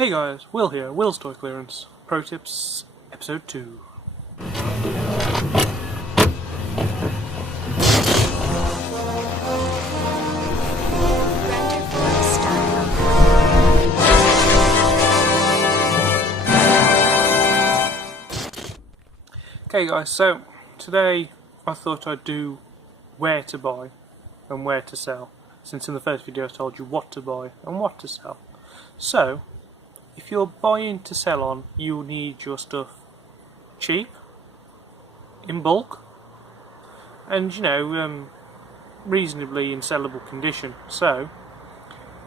Hey guys, Will here, Will's Toy Clearance, Pro Tips, Episode 2. Okay guys, so today I thought I'd do where to buy and where to sell, since in the first video I told you what to buy and what to sell. So, if you're buying to sell on, you need your stuff cheap, in bulk, and reasonably in sellable condition. So,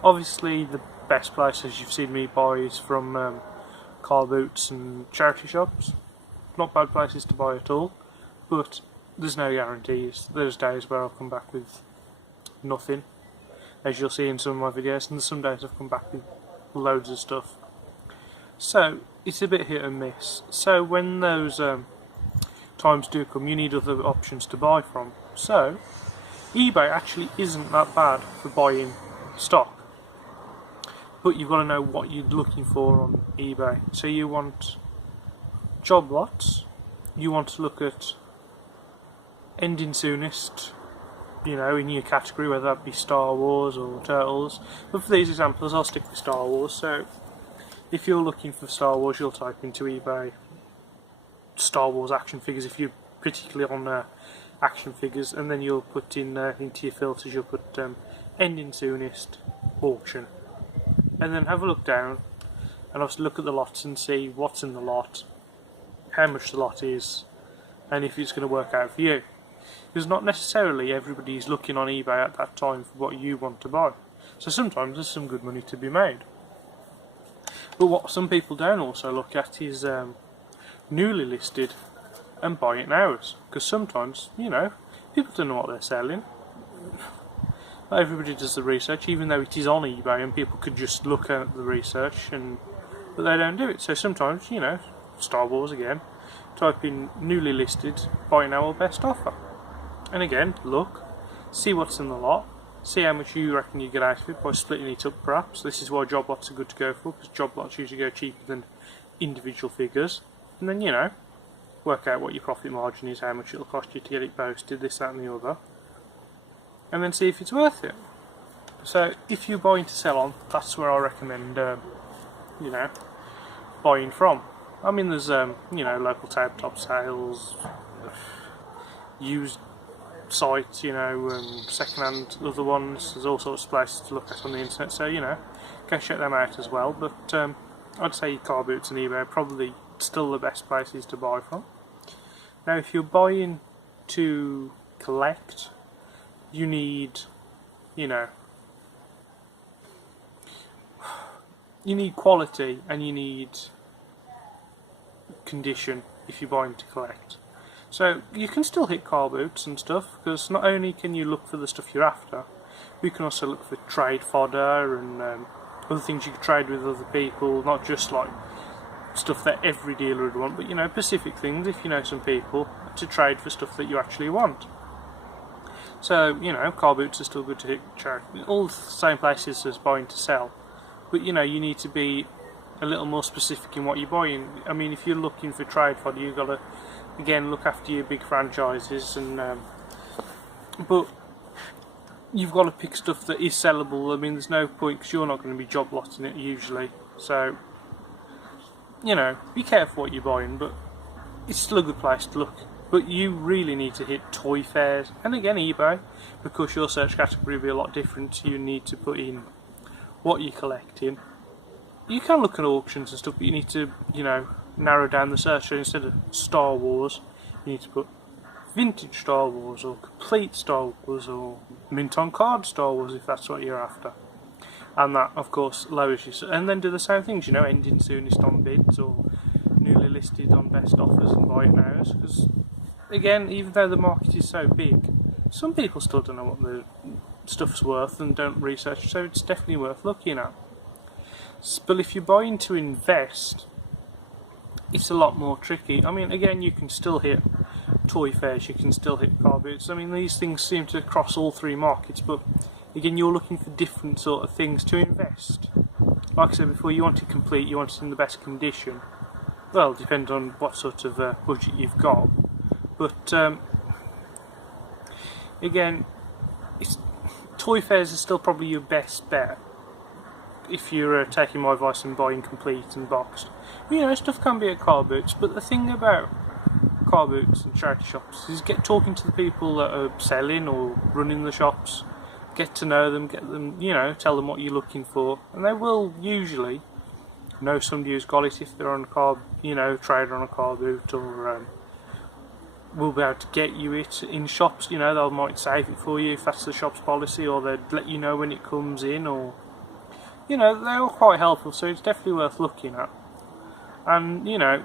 obviously the best places you've seen me buy is from car boots and charity shops. Not bad places to buy at all, but there's no guarantees. There's days where I'll come back with nothing, as you'll see in some of my videos, and there's some days I've come back with loads of stuff. So it's a bit hit and miss. So when those times do come, you need other options to buy from. So eBay actually isn't that bad for buying stock, but you've got to know what you're looking for on eBay. So you want job lots, you want to look at ending soonest, in your category, whether that be Star Wars or Turtles. But for these examples I'll stick with Star Wars. So if you're looking for Star Wars, you'll type into eBay Star Wars action figures, if you're particularly on action figures, and then you'll put in into your filters, you'll put ending soonest auction, and then have a look down and obviously look at the lots and see what's in the lot, how much the lot is, and if it's going to work out for you. Because not necessarily everybody's looking on eBay at that time for what you want to buy. So sometimes there's some good money to be made. But what some people don't also look at is newly listed and buy it nows. Because sometimes, people don't know what they're selling. Not everybody does the research, even though it is on eBay and people could just look at the research, but they don't do it. So sometimes, Star Wars again, type in newly listed, buy now or best offer. And again, look, see what's in the lot, see how much you reckon you get out of it by splitting it up perhaps. This is why job lots are good to go for, because job lots usually go cheaper than individual figures. And then, work out what your profit margin is, how much it'll cost you to get it posted, this, that and the other. And then see if it's worth it. So, if you're buying to sell on, that's where I recommend, buying from. I mean, there's, local tabletop sales, used sites, second-hand other ones. There's all sorts of places to look at on the internet, so, go check them out as well. But I'd say car boots and eBay are probably still the best places to buy from. Now, if you're buying to collect, you need, you need quality and you need condition if you're buying to collect. So you can still hit car boots and stuff, because not only can you look for the stuff you're after, you can also look for trade fodder and other things you can trade with other people, not just like stuff that every dealer would want, but specific things, if you know some people, to trade for stuff that you actually want. So, car boots are still good to hit charity, all the same places as buying to sell, but you need to be a little more specific in what you're buying. I mean, if you're looking for trade fodder, you've got to again look after your big franchises, and but you've got to pick stuff that is sellable. I mean, there's no point, because you're not going to be job lotting it usually, so be careful what you're buying, but it's still a good place to look. But you really need to hit toy fairs, and again eBay, because your search category will be a lot different. You need to put in what you're collecting. You can look at auctions and stuff, but you need to, narrow down the search. So instead of Star Wars, you need to put vintage Star Wars, or complete Star Wars, or mint on card Star Wars, if that's what you're after. And that, of course, lowers you. And then do the same things, ending soonest on bids, or newly listed on best offers and buy it nows. Because, again, even though the market is so big, some people still don't know what the stuff's worth and don't research, so it's definitely worth looking at. But if you're buying to invest, it's a lot more tricky. I mean, again, you can still hit toy fairs, you can still hit car boots. I mean, these things seem to cross all three markets, but again, you're looking for different sort of things to invest. like I said before, you want it complete, you want it in the best condition. Well, depends on what sort of budget you've got. But again, toy fairs are still probably your best bet if you're taking my advice and buying complete and boxed. You know, stuff can be at car boots, but the thing about car boots and charity shops is talking to the people that are selling or running the shops, get to know them, get them, you know, tell them what you're looking for, and they will usually know somebody who's got it if they're on a car, you know, trader on a car boot, or will be able to get you it in shops. You know, they might save it for you if that's the shop's policy, or they'd let you know when it comes in, or, you know, they're all quite helpful, so it's definitely worth looking at. And, you know,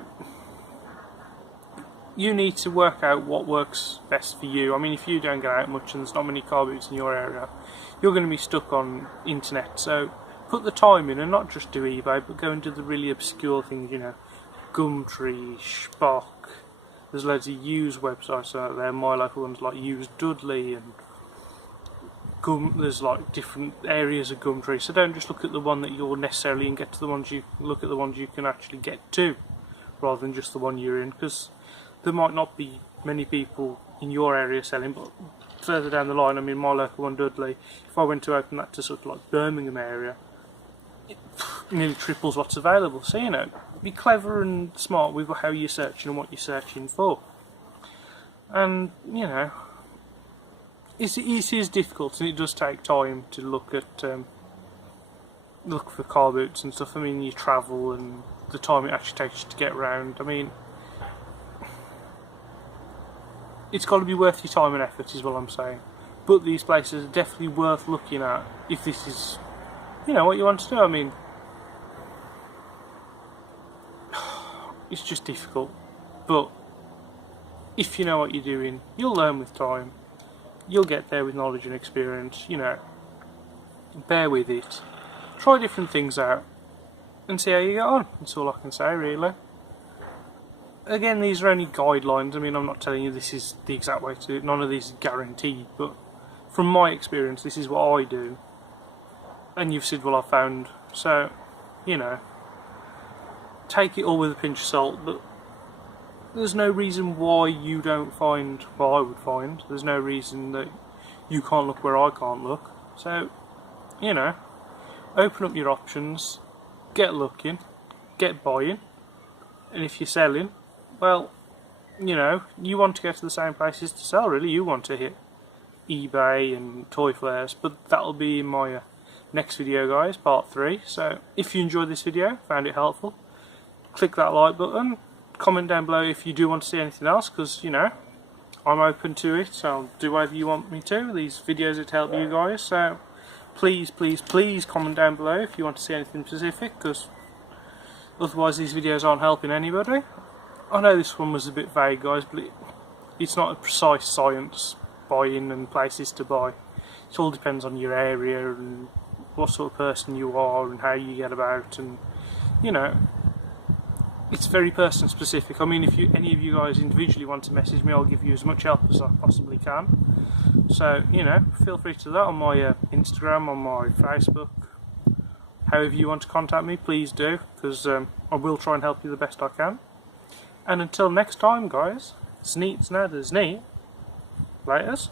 you need to work out what works best for you. I mean, if you don't get out much and there's not many car boots in your area, you're going to be stuck on internet. So put the time in and not just do eBay, but go and do the really obscure things, you know, Gumtree, Spock. There's loads of used websites out there. My local ones like Used Dudley, and there's like different areas of Gumtree. So don't just look at the one that you're necessarily in, get to the ones look at the ones you can actually get to, rather than just the one you're in, because there might not be many people in your area selling, but further down the line, I mean, my local one, Dudley, if I went to open that to sort of like Birmingham area, it nearly triples what's available. So, you know, be clever and smart with how you're searching and what you're searching for. And, you know, it is difficult, and it does take time to look for car boots and stuff. I mean, you travel and the time it actually takes you to get around. I mean, it's got to be worth your time and effort, is what I'm saying. But these places are definitely worth looking at if this is, you know, what you want to do. I mean, it's just difficult. But if you know what you're doing, you'll learn with time. You'll get there with knowledge and experience. You know, bear with it. Try different things out and see how you get on. That's all I can say, really. Again, these are only guidelines. I mean, I'm not telling you this is the exact way to do it. None of these is guaranteed, but from my experience, this is what I do. And you've seen what I've found. So, you know, take it all with a pinch of salt, but there's no reason why you don't find what I would find. There's no reason that you can't look where I can't look. So, you know, open up your options, get looking, get buying, and if you're selling, well, you know, you want to go to the same places to sell, really. You want to hit eBay and toy fairs, but that'll be in my next video, guys, part 3. So if you enjoyed this video, found it helpful, click that like button, comment down below if you do want to see anything else, because, you know, I'm open to it, so I'll do whatever you want me to. These videos are to help you guys, so please, please, please comment down below if you want to see anything specific, because otherwise these videos aren't helping anybody. I know this one was a bit vague, guys, but it's not a precise science, buying and places to buy. It all depends on your area and what sort of person you are and how you get about, and, you know, it's very person specific. I mean, if any of you guys individually want to message me, I'll give you as much help as I possibly can. So, you know, feel free to that on my Instagram, on my Facebook. However you want to contact me, please do, because I will try and help you the best I can. And until next time, guys, sneet, snadder, sneet, laters.